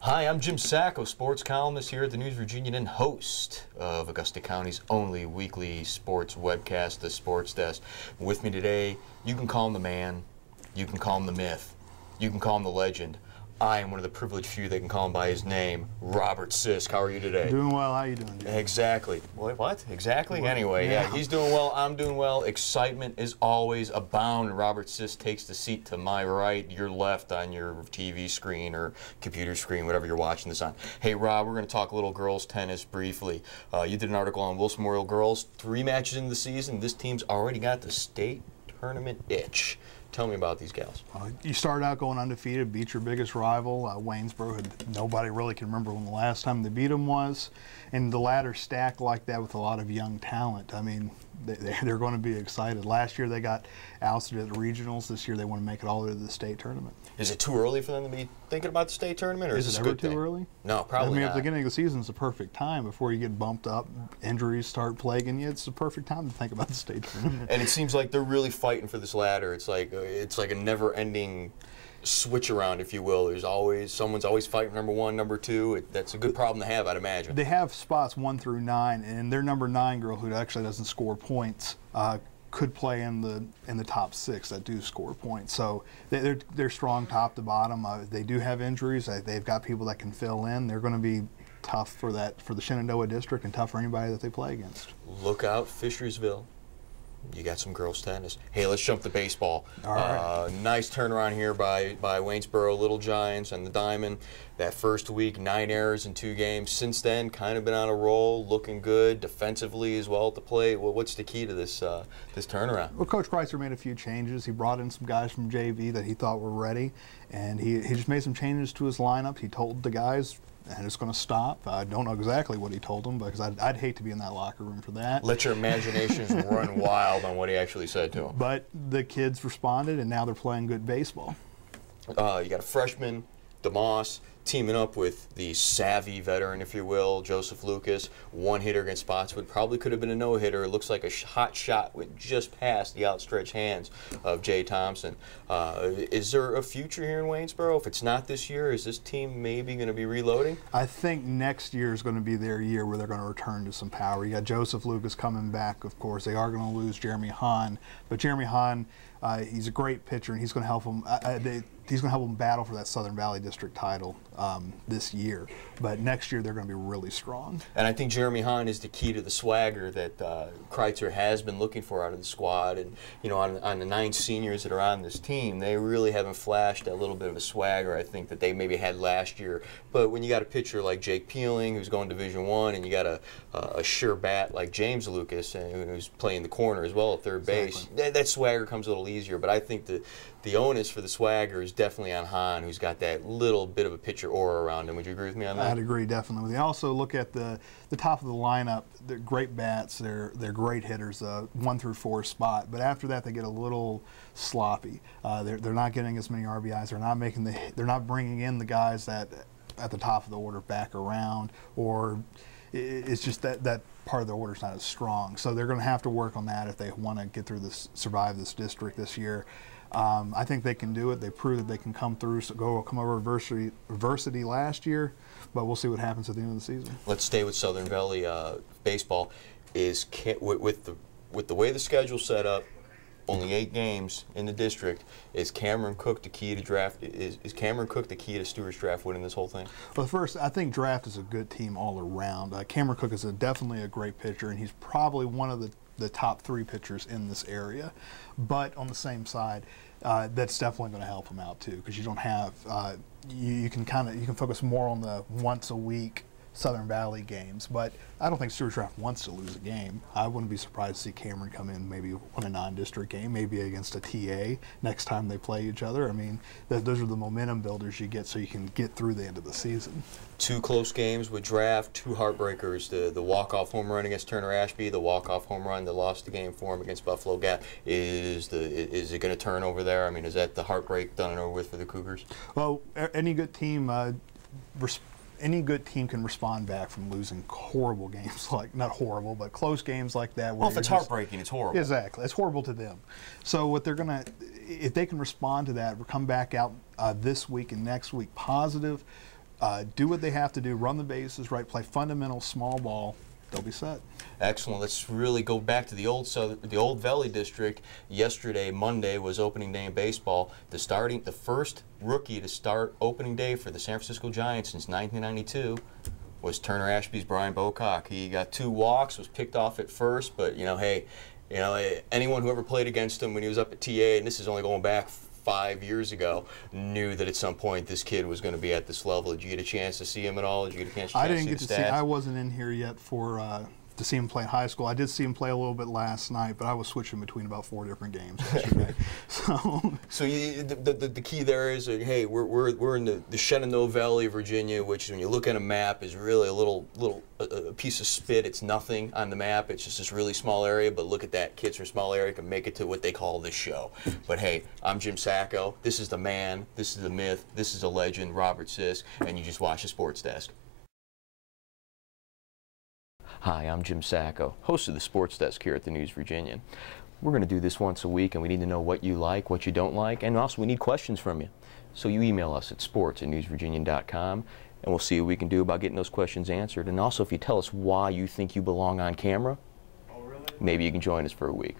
Hi, I'm Jim Sacco, sports columnist here at the News Virginian and host of Augusta County's only weekly sports webcast, The Sports Desk. With me today, you can call him the man, you can call him the myth, you can call him the legend. I am one of the privileged few that can call him by his name, Robert Sisk. How are you today? Doing well. How you doing, Jim? Exactly. What? Exactly? What? Anyway, yeah, he's doing well. I'm doing well. Excitement is always abound. Robert Sisk takes the seat to my right, your left on your TV screen or computer screen, whatever you're watching this on. Hey, Rob, we're going to talk a little girls tennis briefly. You did an article on Wilson Memorial girls. 3 matches into the season. This team's already got the state tournament itch. Tell me about these gals. You started out going undefeated, beat your biggest rival, Waynesboro. Nobody really can remember when the last time they beat them was. And the ladder stacked like that with a lot of young talent. I mean, they're going to be excited. Last year they got ousted at the regionals. This year they want to make it all the way to the state tournament. Is it too early for them to be thinking about the state tournament, or is it this ever a good too thing? early? No, probably not. I mean, not. at the beginning of the season is the perfect time before you get bumped up, injuries start plaguing you. It's the perfect time to think about the state tournament. And it seems like they're really fighting for this ladder. It's like a never-ending switch around, if you will. There's always someone's always fighting number 1, number 2. That's a good problem to have, I'd imagine. They have spots 1 through 9, and their number 9 girl, who actually doesn't score points, could play in the top 6 that do score points. So they're strong top to bottom. They do have injuries. They've got people that can fill in. They're going to be tough for the Shenandoah district and tough for anybody that they play against. Look out, Fishersville. You got some girls tennis. Hey, let's jump to baseball. All right. Nice turnaround here by Waynesboro Little Giants and the Diamond. That first week, 9 errors in 2 games. Since then, kind of been on a roll, looking good defensively as well at the plate. Well, what's the key to this this turnaround? Well, Coach Kreitzer made a few changes. He brought in some guys from JV that he thought were ready, and he just made some changes to his lineup. He told the guys, and it's going to stop. I don't know exactly what he told them, because I'd hate to be in that locker room for that. Let your imaginations run wild on what he actually said to them. But the kids responded, and now they're playing good baseball. You got a freshman, DeMoss, teaming up with the savvy veteran, if you will, Joseph Lucas. 1 hitter against Spotswood. Probably could have been a no-hitter. It looks like a hot shot went just past the outstretched hands of Jay Thompson. Is there a future here in Waynesboro? If it's not this year, is this team maybe going to be reloading? I think next year is going to be their year where they're going to return to some power. You got Joseph Lucas coming back, of course. They are going to lose Jeremy Hahn, but Jeremy Hahn, he's a great pitcher, and he's going to help them. He's going to help them battle for that Southern Valley District title this year. But next year, they're going to be really strong. And I think Jeremy Hahn is the key to the swagger that Kreitzer has been looking for out of the squad. And, you know, on the 9 seniors that are on this team, they really haven't flashed that little bit of a swagger, I think, that they maybe had last year. But when you got a pitcher like Jake Peeling, who's going Division I, and you got a sure bat like James Lucas, who's playing the corner as well at third base, that swagger comes a little easier. But I think the onus for the swagger is definitely on Hahn, who's got that little bit of a pitcher aura around him. Would you agree with me on that? I'd agree definitely. They also look at the top of the lineup. They're great bats. They're great hitters. 1 through 4 spot. But after that, they get a little sloppy. They're not getting as many RBIs. They're not bringing in the guys that at the top of the order back around, or it's just that part of the order is not as strong. So they're going to have to work on that if they want to get through this, survive this district this year. I think they can do it. They proved that they can come through, come over adversity last year, but we'll see what happens at the end of the season. Let's stay with Southern Valley baseball. With the way the schedule's set up, only 8 games in the district. Is Cameron Cook the key to draft? Is Cameron Cook the key to Stewart's draft winning this whole thing? Well, first, I think draft is a good team all around. Cameron Cook is definitely a great pitcher, and he's probably one of the top 3 pitchers in this area. But on the same side, that's definitely going to help him out too, because you don't have you can focus more on the once a week Southern Valley games. But I don't think Stewart's Draft wants to lose a game. I wouldn't be surprised to see Cameron come in, maybe win a non-district game, maybe against a TA next time they play each other. I mean, those are the momentum builders you get so you can get through the end of the season. 2 close games with draft, 2 heartbreakers. The walk-off home run against Turner Ashby, the walk-off home run that lost the game for him against Buffalo Gap. Is it going to turn over there? I mean, is that the heartbreak done and over with for the Cougars? Well, any good team can respond back from losing horrible games, like, not horrible, but close games like that. Well, if it's heartbreaking, it's horrible. Exactly. It's horrible to them. So what they're going to, if they can respond to that, come back out this week and next week positive, do what they have to do, run the bases right, play fundamental small ball, they'll be set. Excellent. Let's really go back to the old Valley District. Yesterday, Monday, was opening day in baseball. The first rookie to start opening day for the San Francisco Giants since 1992 was Turner Ashby's Brian Bocock. He got 2 walks, was picked off at first, but hey, anyone who ever played against him when he was up at TA, and this is only going back 5 years ago, knew that at some point this kid was going to be at this level. Did you get a chance to see him at all? Did you get a chance to I didn't get see to the see. stats? I wasn't in here yet to see him play in high school. I did see him play a little bit last night, but I was switching between about 4 different games yesterday. So the key there is, hey, we're in the Shenandoah Valley of Virginia, which when you look at a map is really a piece of spit. It's nothing on the map. It's just this really small area. But look at that, kids from a small area can make it to what they call the show. But hey, I'm Jim Sacco. This is the man. This is the myth. This is a legend, Robert Sisk, and you just watch the Sports Desk. Hi, I'm Jim Sacco, host of the Sports Desk here at the News Virginian. We're going to do this once a week, and we need to know what you like, what you don't like, and also we need questions from you. So you email us at sports@newsvirginian.com, and we'll see what we can do about getting those questions answered. And also, if you tell us why you think you belong on camera, maybe you can join us for a week.